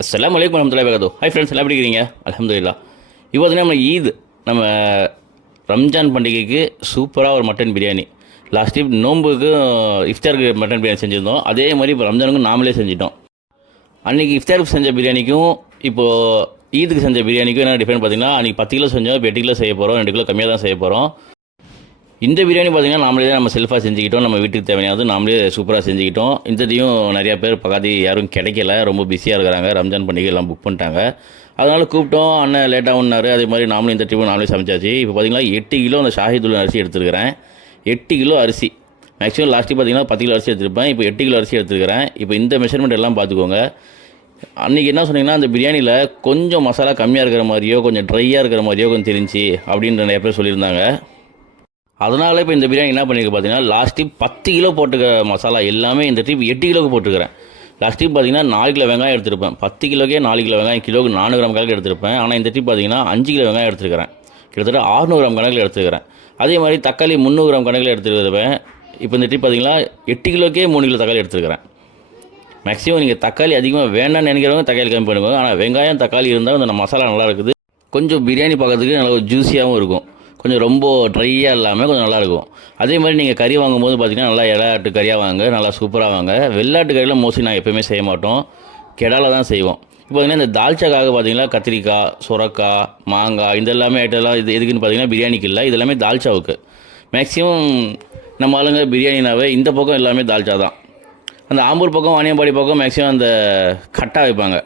அஸ்லாம் வலைக்கம் வரமத்துல வரகாத்துஹு hi friends எல்லாம் எப்படி இருக்கிறீங்க அல்ஹம்துலில்லாஹ் இப்போ நம்ம ஈத் நம்ம ரம்ஜான் பண்டிகைக்கு சூப்பராக ஒரு மட்டன் பிரியாணி லாஸ்ட் டைம் நோம்புக்கு இஃப்தாருக்கு மட்டன் பிரியாணி செஞ்சுருந்தோம். அதே மாதிரி இப்போ ரம்ஜானுக்கும் நாமளே செஞ்சிட்டோம். அன்றைக்கி இஃப்தாருக்கு செஞ்ச பிரியாணிக்கும் இப்போது ஈதுக்கு செஞ்ச பிரியாணிக்கும் என்ன டிஃபரெண்ட் பார்த்தீங்கன்னா அன்றைக்கி பத்து கிலோ செஞ்சோம் இப்போ எட்டு கிலோ செய்ய போகிறோம் ரெண்டு கிலோ கம்மியாக தான் செய்ய போகிறோம் இந்த பிரியாணி பார்த்தீங்கன்னா நாமளே தான் நம்ம செல்ஃபாக செஞ்சுக்கிட்டோம். நம்ம வீட்டுக்கு தேவையானது நாமளே சூப்பராக செஞ்சுக்கிட்டோம். இந்ததையும் நிறையா பேர் பகாதி யாரும் கிடைக்கல. ரொம்ப பிஸியாக இருக்கிறாங்க. ரம்ஜான் பண்டிகை எல்லாம் புக் பண்ணிட்டாங்க. அதனால் கூப்பிட்டோம். அண்ணன் லேட்டாகுன்னாரு அதே மாதிரி நாமளும் இந்த ட்ரிப்பு நாமளே சமைச்சாச்சு. இப்போ பார்த்தீங்கன்னா எட்டு கிலோ அந்த ஷாஹிதுல் அரிசி எடுத்துருக்கிறேன். எட்டு கிலோ அரிசி. மேக்ஸிமம் லாஸ்ட்டு பார்த்தீங்கன்னா பத்து கிலோ அரிசி எடுத்துருப்பேன். இப்போ எட்டு கிலோ அரிசி எடுத்துருக்கிறேன். இப்போ இந்த மெஷர்மெண்ட் எல்லாம் பார்த்துக்கோங்க அன்றைக்கி என்ன சொன்னீங்கன்னா அந்த பிரியாணியில் கொஞ்சம் மசாலா கம்மியாக இருக்கிற மாதிரியோ கொஞ்சம் ட்ரையாக இருக்கிற மாதிரியோ கொஞ்சம் தெரிஞ்சு அப்படின்ற நிறைய பேர் சொல்லியிருந்தாங்க. அதனால் இப்போ இந்த பிரியாணி என்ன பண்ணியிருக்கு பார்த்தீங்கன்னா லாஸ்ட் ட்ரிப் பத்து கிலோ போட்டுக்க மசாலா எல்லாமே இந்த ட்ரிப் எட்டு கிலோக்கு போட்டுக்கிறேன் லாஸ்ட் ட்ரிப் பார்த்தீங்கன்னா நாலு கிலோ வெங்காயம் எடுத்திருப்பேன். பத்து கிலோக்கே நாலு கிலோ வெங்காயம் கிலோக்கு நானூறு கிராம் கணக்கு எடுத்திருப்பேன். ஆனால் இந்த ட்ரிப் பார்த்தீங்கன்னா அஞ்சு கிலோ வெங்காயம் எடுத்துருக்கிறேன். கிட்டத்தட்ட 600 கிராம் கணக்கில் எடுத்துக்கிறேன் அதே மாதிரி தக்காளி முந்நூறு கிராம் கணக்கில் எடுத்துருக்கிறப்பேன் இப்போ இந்த ட்ரிப் பார்த்தீங்கன்னா எட்டு கிலோக்கே மூணு கிலோ தக்காளி எடுத்துருக்கிறேன். மேக்ஸிமம் நீங்கள் தக்காளி அதிகமாக வேண்டாம்னு நினைக்கிறவங்க தக்காளி கம்மி பண்ணுவாங்க ஆனால் வெங்காயம் தக்காளி இருந்தால் அந்த மசாலா நல்லா இருக்குது. கொஞ்சம் பிரியாணி பார்க்கறதுக்கு நல்லா ஜூஸியாகவும் இருக்கும். கொஞ்சம் ரொம்ப ட்ரையாக இல்லாமல் கொஞ்சம் நல்லாயிருக்கும். அதே மாதிரி நீங்கள் கறி வாங்கும்போது பார்த்தீங்கன்னா நல்லா இடாட்டு கறியாக வாங்க நல்லா சூப்பராக வாங்க. வெள்ளாட்டு கறியில் மோஸ்ட்லி நான் எப்போயுமே செய்ய மாட்டோம். கெடால தான் செய்வோம். இப்போ பார்த்தீங்கன்னா இந்த தால்ச்சாக்காக பார்த்தீங்கன்னா கத்திரிக்காய் சுரக்காய் மாங்காய் இந்த எல்லாமே ஐட்டம்லாம் இது எதுக்குன்னு பார்த்தீங்கன்னா பிரியாணிக்கு இல்லை. இது எல்லாமே தால்ச்சாவுக்கு. மேக்ஸிமம் நம்ம ஆளுங்க பிரியாணினாவே இந்த பக்கம் எல்லாமே தால்ச்சா தான். அந்த ஆம்பூர் பக்கம் வாணியம்பாடி பக்கம் மேக்ஸிமம் அந்த கட்டா வைப்பாங்க.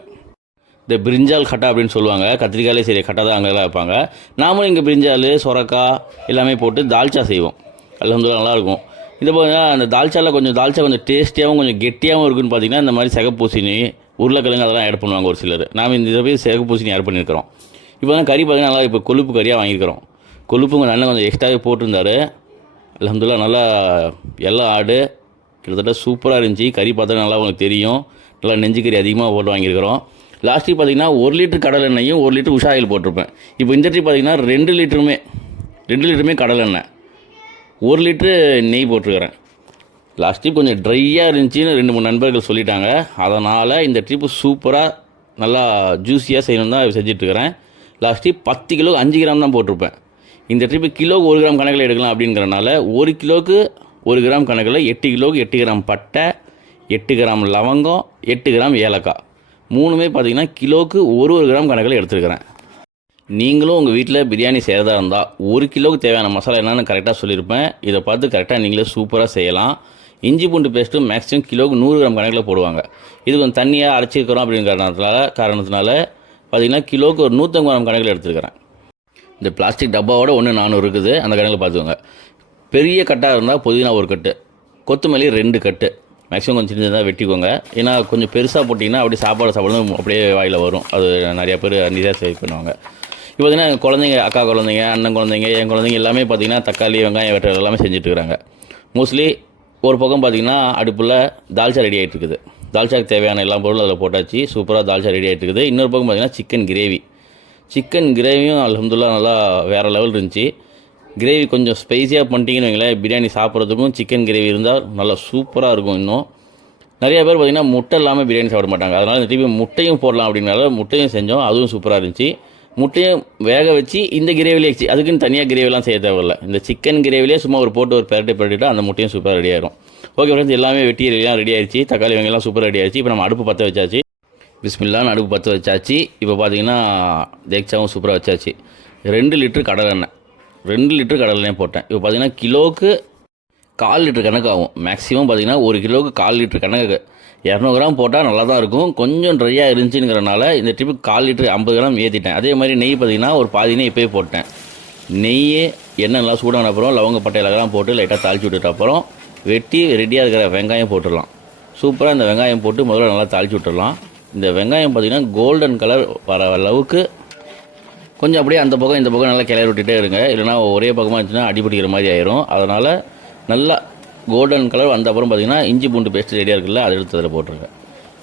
இந்த பிரிஞ்சால் கட்டா அப்படின்னு சொல்லுவாங்க. கத்திரிக்காயிலே சரி கட்டா தான் அங்கெல்லாம் வைப்பாங்க. நாமளும் இங்கே பிரிஞ்சால் சொரக்காய் எல்லாமே போட்டு தால்ச்சா செய்வோம். அல்ஹம்துலில்லாஹ் நல்லாயிருக்கும் இது பார்த்தீங்கன்னா அந்த தால்ச்சாவில் கொஞ்சம் தால்ச்சா கொஞ்சம் டேஸ்டியாகவும் கொஞ்சம் கெட்டியாகவும் இருக்குன்னு பார்த்தீங்கன்னா இந்த மாதிரி சிகப்பூசணி உருளைக்கிழங்கு அதெல்லாம் ஆட் பண்ணுவாங்க ஒரு சிலர். நாம் இந்த இதை போய் சிகப்பூசணி ஆட் பண்ணியிருக்கிறோம் இப்போ தான் கறி பார்த்தீங்கன்னா நல்லா இப்போ கொழுப்பு கறியாக வாங்கியிருக்கிறோம். கொழுப்பு கொஞ்சம் நல்லா கொஞ்சம் எக்ஸ்ட்ராவே போட்டிருந்தாரு. அலமதுல்லா நல்லா எல்லா ஆடு கிட்டத்தட்ட சூப்பராக இருந்துச்சு. கறி பார்த்தா நல்லா உங்களுக்கு தெரியும். நல்லா நெஞ்சு கறி அதிகமாக போட்டு வாங்கியிருக்கிறோம். லாஸ்ட்டு பார்த்தீங்கன்னா ஒரு லிட்டர் கடலை எண்ணெயும் ஒரு லிட்டர் உஷா ஆயில் போட்டிருப்பேன். இப்போ இந்த ட்ரிப் பார்த்தீங்கன்னா ரெண்டு லிட்டருமே ரெண்டு லிட்டருமே கடலை எண்ணெய். ஒரு லிட்ரு நெய் போட்டிருக்கிறேன். லாஸ்ட் ட்ரிப் கொஞ்சம் ட்ரையாக இருந்துச்சுன்னு ரெண்டு மூணு நண்பர்கள் சொல்லிட்டாங்க. அதனால் இந்த ட்ரிப்பு சூப்பராக நல்லா ஜூஸியாக செய்யணும் தான் செஞ்சிட்ருக்கிறேன். லாஸ்ட் ட்ரிப் பத்து கிலோ அஞ்சு கிராம் தான் போட்டிருப்பேன். இந்த ட்ரிப்பு கிலோக்கு ஒரு கிராம் கணக்கில் எடுக்கலாம் அப்படிங்கிறனால ஒரு கிலோக்கு ஒரு கிராம் கணக்கில் எட்டு கிலோக்கு எட்டு கிராம் பட்டை எட்டு கிராம் லவங்கம் எட்டு கிராம் ஏலக்காய். மூணுமே பார்த்தீங்கன்னா கிலோக்கு ஒரு ஒரு கிராம் கணக்கில் எடுத்துருக்கிறேன். நீங்களும் உங்கள் வீட்டில் பிரியாணி செய்கிறதா இருந்தால் ஒரு கிலோவுக்கு தேவையான மசாலா என்னென்னு கரெக்டாக சொல்லியிருப்பேன் இதை பார்த்து கரெக்டாக நீங்களே சூப்பராக செய்யலாம். இஞ்சி பூண்டு பேஸ்ட்டு மேக்ஸிமம் கிலோவுக்கு நூறு கிராம் கணக்கில் போடுவாங்க. இது கொஞ்சம் தண்ணியாக அரைச்சிருக்கிறோம் அப்படிங்கிற காரணத்தினால காரணத்தினால பார்த்தீங்கன்னா கிலோவுக்கு ஒரு நூற்றம்பது கிராம் கணக்கில் எடுத்துருக்கிறேன். இந்த பிளாஸ்டிக் டப்பாவோட ஒன்று நானூறு இருக்குது. அந்த கணக்கில் பார்த்துக்கோங்க. பெரிய கட்டாக இருந்தால் புதினா ஒரு கட்டு. கொத்தமல்லி ரெண்டு கட்டு. மேக்ஸிமம் கொஞ்சம் சின்னதாக வெட்டிக்கோங்க. ஏன்னா கொஞ்சம் பெருசாக போட்டிங்கன்னா அப்படியே சாப்பாடு சாப்பிடணும் அப்படியே வாயில் வரும். அது நிறையா பேர் அன்னிதாக சேவ் பண்ணுவாங்க. இப்போ பார்த்தீங்கன்னா குழந்தைங்க அக்கா குழந்தைங்க அண்ணன் குழந்தைங்க என் குழந்தைங்க எல்லாமே பார்த்தீங்கன்னா தக்காளி வெங்காயம் வெட்டுறது எல்லாமே செஞ்சுட்டு இருக்கிறாங்க. மோஸ்ட்லி ஒரு பக்கம் பார்த்தீங்கன்னா அடுப்பில் தால்ச்சா ரெடி ஆகிட்டு இருக்குது. தால்ச்சாக்கு தேவையான எல்லா பொருளும் அதில் போட்டாச்சு. சூப்பராக தால்ச்சா ரெடி ஆகிட்டு இருக்குது. இன்னொரு பக்கம் பார்த்தீங்கன்னா சிக்கன் கிரேவி சிக்கன் கிரேவியும் அலமதுல்லா நல்லா வேறு லெவல் இருந்துச்சு. கிரேவி கொஞ்சம் ஸ்பைஸியாக பண்ணிட்டீங்கன்னு வைங்களேன். பிரியாணி சாப்பிட்றதுக்கும் சிக்கன் கிரேவி இருந்தால் நல்லா சூப்பராக இருக்கும் இன்னும். நிறைய பேர் பார்த்திங்கன்னா முட்டை இல்லாமல் பிரியாணி சாப்பிட மாட்டாங்க. அதனால் இந்த டிவி முட்டையும் போடலாம் அப்படின்னால முட்டையும் செஞ்சோம். அதுவும் சூப்பராக இருந்துச்சு. முட்டையும் வேக வச்சு இந்த கிரேவிலே வச்சு அதுக்குன்னு தனியாக கிரேவிலாம் செய்ய தேவையில்ல. இந்த சிக்கன் கிரேவிலே சும்மா ஒரு போட்டு ஒரு பெரட்டை பெரட்டிட்டா அந்த முட்டையும் சூப்பராக ரெடி ஆயிரும். ஓகே ஃப்ரெண்ட்ஸ் எல்லாமே வெட்டி ரெடி ஆயிடுச்சு தக்காளி வெங்காயம் சூப்பராக ரெடி ஆயிடுச்சு இப்போ நம்ம அடுப்பு பற்ற வச்சாச்சு. பிஸ்மில்லான்னு அடுப்பு பற்ற வச்சாச்சு. இப்போ பார்த்தீங்கன்னா தேக்சாவும் சூப்பராக வச்சாச்சு. ரெண்டு லிட்டர் கடலெண்ணெய். ரெண்டு லிட்டர் கடலெண்ணெய் போட்டேன். இப்போ பார்த்தீங்கன்னா கிலோவுக்கு கால் லிட்டர் கணக்கு ஆகும் மேக்ஸிமம் பார்த்தீங்கன்னா ஒரு கிலோவுக்கு கால் லிட்டர் கணக்கு. இரநூறு கிராம் போட்டால் நல்லா தான் இருக்கும். கொஞ்சம் ட்ரையாக இருந்துச்சுங்கிறனால இந்த ட்ரிப்புக்கு கால் லிட்டர் ஐம்பது கிராம் ஏற்றிட்டேன் அதே மாதிரி நெய் பார்த்தீங்கன்னா ஒரு பாதி நெய் இப்போயே போட்டேன். நெய்யே எண்ணெய் நல்லா சூடான அப்புறம் லவங்க பட்டை இலக்கெல்லாம் போட்டு லைட்டாக தாளிச்சு விட்டுட்ட அப்புறம் வெட்டி ரெடியாக இருக்கிற வெங்காயம் போட்டுடலாம். சூப்பராக இந்த வெங்காயம் போட்டு முதல்ல நல்லா தாளிச்சு விட்டுடலாம். இந்த வெங்காயம் பார்த்தீங்கன்னா கோல்டன் கலர் வர அளவுக்கு கொஞ்சம் அப்படியே அந்த பக்கம் இந்த பக்கம் நல்லா கிளறி விட்டுட்டே இருங்க. இல்லைனா ஒரே பக்கமாக இருந்துச்சுன்னா அடிபிடிக்கிற மாதிரி ஆயிரும். அதனால் நல்லா கோல்டன் கலர் வந்த அப்புறம் பார்த்தீங்கன்னா இஞ்சி பூண்டு பேஸ்ட் ரெடியாக இருக்குல்ல அதை எடுத்து அதில் போட்டுருங்க.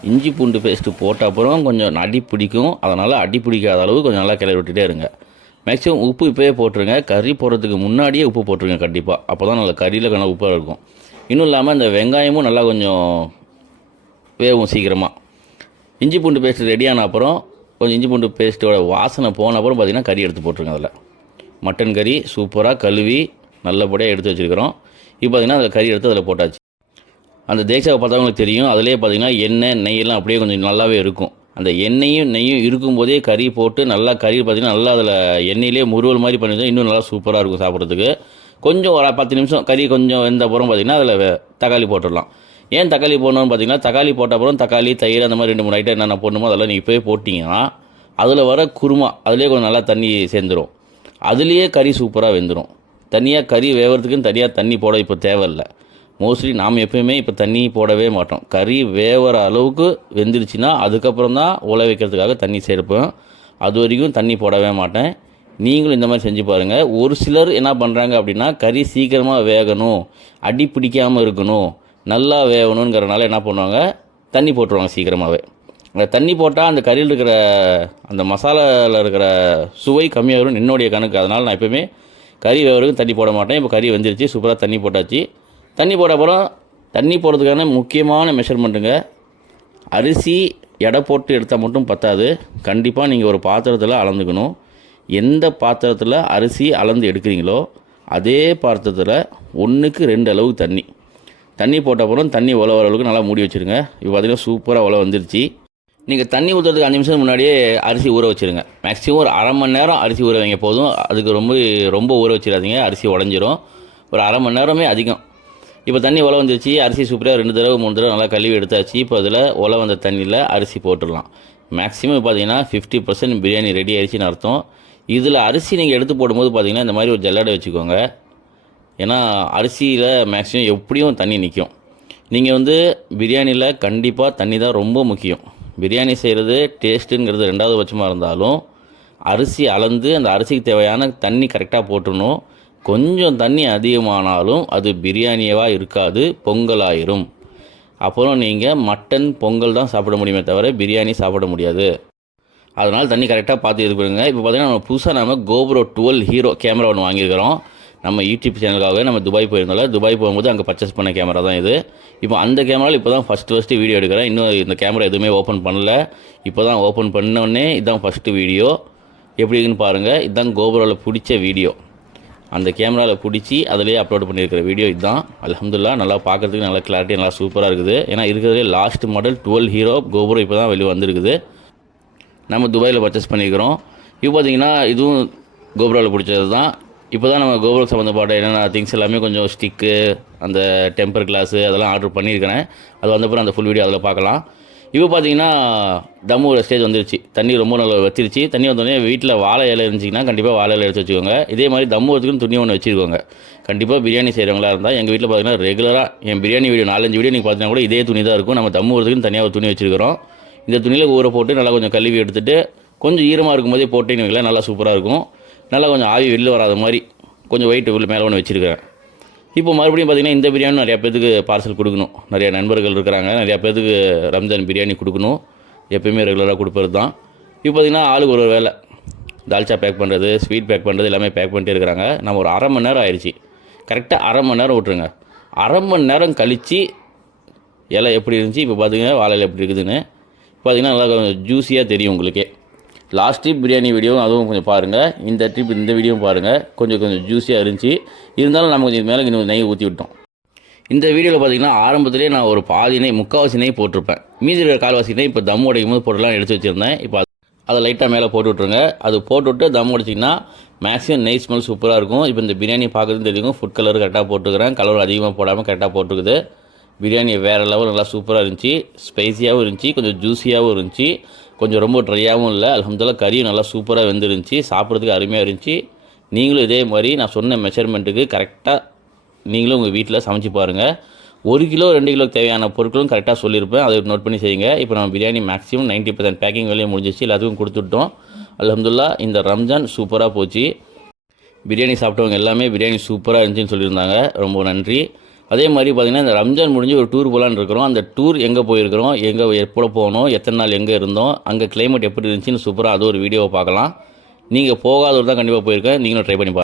இஞ்சி பூண்டு பேஸ்ட்டு போட்ட அப்புறம் கொஞ்சம் அடி பிடிக்கும். அதனால் அடி பிடிக்காத அளவு கொஞ்சம் நல்லா கிளறி விட்டுட்டே இருங்க. மேக்ஸிமம் உப்பு இப்போயே போட்டுருங்க. கறி போடுறதுக்கு முன்னாடியே உப்பு போட்டுருங்க கண்டிப்பாக அப்போ தான் நல்லா கறியில் நல்லா உப்பாக இருக்கும். இன்னும் இல்லாமல் இந்த வெங்காயமும் நல்லா கொஞ்சம் வேகும் சீக்கிரமாக இஞ்சி பூண்டு பேஸ்ட் ரெடியான அப்புறம் கொஞ்சம் இஞ்சி பூண்டு பேஸ்ட்டோட வாசனை போன அப்புறம் பார்த்தீங்கன்னா கறி எடுத்து போட்டுருங்க அதில். மட்டன் கறி சூப்பராக கழுவி நல்லபடியாக எடுத்து வச்சுருக்கிறோம். இப்போ பார்த்தீங்கன்னா அதில் கறி எடுத்து அதில் போட்டாச்சு. அந்த தேக்ஷாவை பார்த்தவங்களுக்கு தெரியும். அதிலே பார்த்தீங்கன்னா எண்ணெய் நெய்யெல்லாம் அப்படியே கொஞ்சம் நல்லாவே இருக்கும். அந்த எண்ணெயும் நெய்யும் இருக்கும்போதே கறி போட்டு நல்லா கறி பார்த்தீங்கன்னா நல்லா அதில் எண்ணெயிலே முருவல் மாதிரி பண்ணியிருந்தா இன்னும் நல்லா சூப்பராக இருக்கும் சாப்பிட்றதுக்கு. கொஞ்சம் ஒரு பத்து நிமிஷம் கறி கொஞ்சம் வெந்த அப்புறம் பார்த்தீங்கன்னா அதில் தக்காளி போட்டுடலாம். ஏன் தக்காளி போடணும்னு பார்த்தீங்கன்னா தக்காளி போட்ட அப்புறம் தக்காளி தயிர் அந்த மாதிரி ரெண்டு மூணு ஐட்டம் என்னென்ன போடணுமோ அதெல்லாம் நீங்கள் இப்போயே போட்டிங்கன்னா அதில் வர குருமா அதிலே கொஞ்சம் நல்லா தண்ணி சேர்ந்துடும் அதுலேயே கறி சூப்பராக வெந்துடும் தனியாக கறி வேகிறதுக்குன்னு தனியாக தண்ணி போட இப்போ தேவையில்லை. மோஸ்ட்லி நாம் எப்பயுமே இப்போ தண்ணி போடவே மாட்டோம். கறி வேவற அளவுக்கு வெந்துருச்சுன்னா அதுக்கப்புறம் தான் உல வைக்கிறதுக்காக தண்ணி சேர்ப்போம். அது வரைக்கும் தண்ணி போடவே மாட்டேன். நீங்களும் இந்த மாதிரி செஞ்சு பாருங்கள் ஒரு சிலர் என்ன பண்ணுறாங்க அப்படின்னா கறி சீக்கிரமாக வேகணும். அடி பிடிக்காமல் இருக்கணும். நல்லா வேகணுங்கிறனால என்ன பண்ணுவாங்க? தண்ணி போட்டுருவாங்க சீக்கிரமாகவே அந்த தண்ணி போட்டால் அந்த கறியில் இருக்கிற அந்த மசாலாவில் இருக்கிற சுவை கம்மியாக வரும் என்னுடைய கணக்கு. அதனால் நான் எப்பவுமே கறி வேவறதுக்கு தண்ணி போட மாட்டேன். இப்போ கறி வெந்துருச்சு சூப்பராக தண்ணி போட்டாச்சு. தண்ணி போட அப்புறம் தண்ணி போடுறதுக்கான முக்கியமான மெஷர்மெண்ட்டுங்க அரிசி எடை போட்டு எடுத்தால் மட்டும் பத்தாது. கண்டிப்பாக நீங்கள் ஒரு பாத்திரத்தில் அளந்துக்கணும். எந்த பாத்திரத்தில் அரிசி அளந்து எடுக்கிறீங்களோ அதே பாத்திரத்தில் ஒன்றுக்கு ரெண்டு அளவு தண்ணி. தண்ணி போட்ட அப்புறம் தண்ணி உல வர அளவுக்கு நல்லா மூடி வச்சுருங்க. இப்போ பார்த்தீங்கன்னா சூப்பராக உல வந்துருச்சு. நீங்கள் தண்ணி ஊற்றுறதுக்கு அஞ்சு நிமிஷம் முன்னாடியே அரிசி ஊற வச்சுருங்க. மேக்ஸிமம் ஒரு அரை மணி நேரம் அரிசி ஊற வைங்க போதும். அதுக்கு ரொம்ப ரொம்ப ஊற வச்சிடாதீங்க. அரிசி உடஞ்சிரும். ஒரு அரை மணி நேரமே அதிகம். இப்போ தண்ணி உல வந்துருச்சு. அரிசி சூப்பராக ரெண்டு தடவை மூணு தடவை நல்லா கழுவி எடுத்தாச்சு. இப்போ அதில் உல வந்த தண்ணியில் அரிசி போட்டுடலாம். மேக்ஸிமம் பார்த்தீங்கன்னா ஃபிஃப்டி பர்சன்ட் பிரியாணி ரெடி ஆயிடுச்சுன்னு அர்த்தம். இதில் அரிசி நீங்கள் எடுத்து போடும்போது பார்த்தீங்கன்னா இந்த மாதிரி ஒரு ஜல்லடை வச்சுக்கோங்க. ஏன்னா அரிசியில் மேக்ஸிமம் எப்படியும் தண்ணி நிற்கும் நீங்கள் வந்து பிரியாணியில் கண்டிப்பாக தண்ணி தான் ரொம்ப முக்கியம். பிரியாணி செய்கிறது டேஸ்ட்டுங்கிறது ரெண்டாவது பட்சமாக இருந்தாலும் அரிசி அளந்து அந்த அரிசிக்கு தேவையான தண்ணி கரெக்டாக போட்டுடணும் கொஞ்சம் தண்ணி அதிகமானாலும் அது பிரியாணியவாக இருக்காது பொங்கலாயிரும். அப்புறம் நீங்கள் மட்டன் பொங்கல் தான் சாப்பிட முடியுமே தவிர பிரியாணி சாப்பிட முடியாது. அதனால் தண்ணி கரெக்டாக பார்த்து இது பண்ணுங்க. இப்போ பார்த்தீங்கன்னா நம்ம புதுசாக நம்ம கோபுரோ டுவெல் ஹீரோ கேமரா ஒன்று வாங்கியிருக்கிறோம். நம்ம யூடியூப் சேனலுக்காக நம்ம துபாய் போயிருந்தோம்ல. துபாய் போகும்போது அங்கே பர்ச்சேஸ் பண்ண கேமரா தான் இது. இப்போ அந்த கேமராவில் இப்போ தான் ஃபஸ்ட்டு ஃபஸ்ட்டு வீடியோ எடுக்கிறேன். இன்னும் இந்த கேமரா எதுவுமே ஓப்பன் பண்ணல. இப்போ தான் ஓப்பன் பண்ணோடனே இதுதான் ஃபஸ்ட்டு வீடியோ எப்படி இருக்குன்னு பாருங்கள் இதுதான் கோபுராவில் பிடிச்ச வீடியோ அந்த கேமராவில் பிடிச்சி அதிலேயே அப்லோட் பண்ணியிருக்கிற வீடியோ இதுதான் அலமதுல்லா நல்லா பார்க்கறதுக்கு நல்லா கிளாரிட்டி நல்லா சூப்பராக இருக்குது. ஏன்னா இருக்கிறதுலே லாஸ்ட் மாடல் டுவெல் ஹீரோ கோபுரம் இப்போ தான் வெளியே வந்திருக்குது. நம்ம துபாயில் பர்ச்சேஸ் பண்ணியிருக்கிறோம். இப்போ பார்த்தீங்கன்னா இதுவும் கோபுராவில் பிடிச்சது தான் இப்போ தான் நம்ம கோபுரம் சம்மந்தப்பட்ட என்னென்ன திங்ஸ் எல்லாமே கொஞ்சம் ஸ்டிக்கு அந்த டெம்பர் கிளாஸு அதெல்லாம் ஆர்டர் பண்ணியிருக்கிறேன். அது வந்தப்பறம் அந்த ஃபுல் வீடியோ அதில் பார்க்கலாம். இப்போ பார்த்தீங்கன்னா தம்மு ஸ்டேஜ் வந்துருச்சு. தண்ணி ரொம்ப நல்லா வச்சிருச்சு தண்ணி வந்தோடனே வீட்டில் வாழை இலை இருந்துச்சிங்கன்னா கண்டிப்பாக வாழை இலை எடுத்து வச்சுக்கோங்க. இதே மாதிரி தம்மு வரதுக்குன்னு துணி ஒன்று வச்சுருக்கோங்க. கண்டிப்பாக பிரியாணி செய்கிறவங்களா இருந்தால் எங்கள் வீட்டில் பார்த்தீங்கன்னா ரெகுலராக என் பிரியாணி வீடியோ நாலஞ்சு வீடியோ நீங்கள் பார்த்தீங்கன்னா கூட இதே துணி தான் இருக்கும். நம்ம தம்மு தனியாக ஒரு துணி வச்சுருக்கிறோம். இந்த துணியில் ஊற போட்டு நல்லா கொஞ்சம் கழுவி எடுத்துகிட்டு கொஞ்சம் ஈரமாக இருக்கும்போதே போட்டேன்னு நல்லா சூப்பராக இருக்கும். நல்லா கொஞ்சம் ஆவி வெளில வராத மாதிரி கொஞ்சம் வெயிட் உள்ள மேலே ஒன்று வச்சுருக்கிறேன். இப்போ மறுபடியும் பார்த்தீங்கன்னா இந்த பிரியாணி நிறையா பேத்துக்கு பார்சல் கொடுக்கணும். நிறையா நண்பர்கள் இருக்கிறாங்க. நிறையா பேத்துக்கு ரம்ஜான் பிரியாணி கொடுக்கணும். எப்பயுமே ரெகுலராக கொடுப்பது தான். இப்போ பார்த்தீங்கன்னா ஆளுக்கு ஒரு ஒரு வேலை தால்ச்சா பேக் பண்ணுறது ஸ்வீட் பேக் பண்ணுறது எல்லாமே பேக் பண்ணிட்டு இருக்கிறாங்க. நம்ம ஒரு அரை மணி நேரம் ஆயிடுச்சு. கரெக்டாக அரை மணி நேரம் விட்ருங்க அரை மணி நேரம் கழித்து இலை எப்படி இருந்துச்சு? இப்போ பார்த்தீங்கன்னா வாழை எப்படி இருக்குதுன்னு. பார்த்தீங்கன்னா நல்லா கொஞ்சம் ஜூஸியாக தெரியும் உங்களுக்கே. லாஸ்ட் ட்ரிப் பிரியாணி வீடியோவும் அதுவும் கொஞ்சம் பாருங்கள் இந்த ட்ரிப் இந்த வீடியோவும் பாருங்கள் கொஞ்சம் கொஞ்சம் ஜூஸியாக இருந்துச்சு. இருந்தாலும் நம்ம கொஞ்சம் மேலே இன்னும் நெய் ஊற்றி விட்டோம். இந்த வீடியோவில் பார்த்தீங்கன்னா ஆரம்பத்திலே நான் ஒரு பாதி நெய் முக்கால்வாசி நெய் போட்டிருப்பேன். மீதி இருக்கிற கால்வாசி நெய் இப்போ தம் உடைக்கும் போது போட்டுலாம் எடுத்து வச்சுருந்தேன். இப்போ அதை லைட்டாக மேலே போட்டு விட்ருங்க அது போட்டுவிட்டு தம் உடைச்சிங்கன்னா மேக்ஸிமம் நெய் ஸ்மெல் சூப்பராக இருக்கும். இப்போ இந்த பிரியாணி பார்க்குறதுன்னு தெரியும். ஃபுட் கலர் கரெக்டாக போட்டுக்கிறேன் கலர் அதிகமாக போடாமல் கரெக்டாக போட்டுருக்குது. பிரியாணி வேறு லெவல் நல்லா சூப்பராக இருந்துச்சு ஸ்பைசியாகவும் இருந்துச்சு கொஞ்சம் ஜூஸியாகவும் இருந்துச்சு கொஞ்சம் ரொம்ப ட்ரையாகவும் இல்லை. அலமதுல்லா கறியும் நல்லா சூப்பராக வெந்துருந்துச்சு சாப்பிட்றதுக்கு அருமையாக இருந்துச்சு. நீங்களும் இதே மாதிரி நான் சொன்ன மெஷர்மெண்ட்டுக்கு கரெக்டாக நீங்களும் உங்கள் வீட்டில் சமைச்சு பாருங்கள் ஒரு கிலோ ரெண்டு கிலோ தேவையான பொருட்களும் கரெக்டாக சொல்லியிருப்பேன். அதை நோட் பண்ணி செய்யுங்க. இப்போ நம்ம பிரியாணி மேக்ஸிமம் 90% பர்சன்ட் பேக்கிங் வேலையை முடிஞ்சிச்சு எல்லாத்துக்கும் கொடுத்துட்டோம். அலமதுல்லா இந்த ரம்ஜான் சூப்பராக போச்சு. பிரியாணி சாப்பிட்டவங்க எல்லாமே பிரியாணி சூப்பராக இருந்துச்சுன்னு சொல்லியிருந்தாங்க. ரொம்ப நன்றி. அதே மாதிரி பார்த்திங்கன்னா இந்த ரம்ஜான் முடிஞ்சு ஒரு டூர் போகலான்னு இருக்கிறோம். அந்த டூர் எங்கே போயிருக்கிறோம்? எங்கே எப்போ போகணும்? எத்தனை நாள் எங்கே இருந்தோம்? அங்கே கிளைமேட் எப்படி இருந்துச்சுன்னு சூப்பராக அது ஒரு வீடியோவை பார்க்கலாம் நீங்கள் போகாதவர் தான் கண்டிப்பாக போயிருக்கேன். நீங்களும் ட்ரை பண்ணி பாருங்கள்